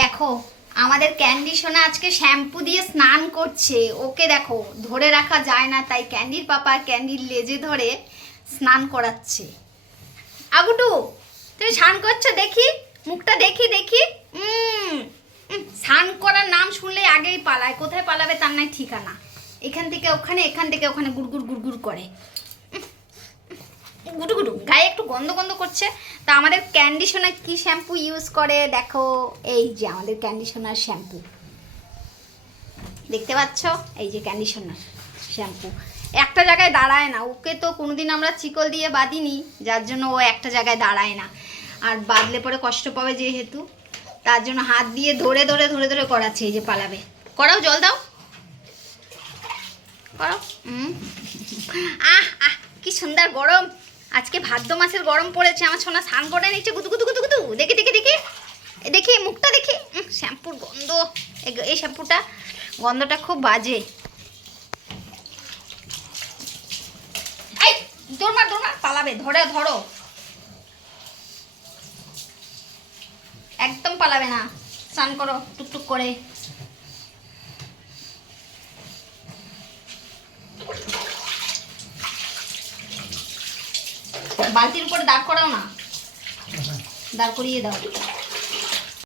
দেখো আমাদের ক্যান্ডি সোনা আজকে শ্যাম্পু দিয়ে স্নান করছে। ওকে দেখো ধরে রাখা যায় না, তাই ক্যান্ডির পাপা ক্যান্ডির লেজে ধরে স্নান করাচ্ছে। আগুটু তুমি স্নান করছো, দেখি মুখটা দেখি দেখি। স্নান করার নাম শুনলে আগেই পালায়, কোথায় পালাবে তার নাই ঠিকানা। এখান থেকে ওখানে, এখান থেকে ওখানে গুড়গুড় গুড়গুড় করে। গুটুগুটু গায়ে একটু গন্ধ গন্ধ করছে। তা আমাদের ক্যান্ডি সোনা কি শ্যাম্পু ইউজ করে দেখো, এই যে আমাদের ক্যান্ডি সোনার শ্যাম্পু দেখতে পাচ্ছ, এই যে ক্যান্ডি সোনার শ্যাম্পু একটা জায়গায় দাঁড়ায় না। ওকে তো কোনোদিন আমরা চিকল দিয়ে বাঁধিনি, যার জন্য ও একটা জায়গায় দাঁড়ায় না, আর বাঁধলে পরে কষ্ট পাবে যেহেতু, তার জন্য হাত দিয়ে ধরে ধরে ধরে ধরে করাচ্ছে। এই যে পালাবে, করাও, জল দাও, করো। আহ আহ কি সুন্দর গরম, আজকে ভাদ্র মাসের গরম পড়েছে। আমার সোনা স্নান করে নিচ্ছে গুদু গুদু গুদু গুদু। দেখি দেখি দেখি দেখি মুখটা দেখি। শ্যাম্পুর গন্ধ, এই শ্যাম্পুটা গন্ধটা খুব বাজে। এই দৌড় মার পালাবে, ধরে ধরো, একদম পালাবে না। স্নান করো টুকটুক করে। বালতির উপরে দাঁড় করাও না, দাঁড় করিয়ে দাও।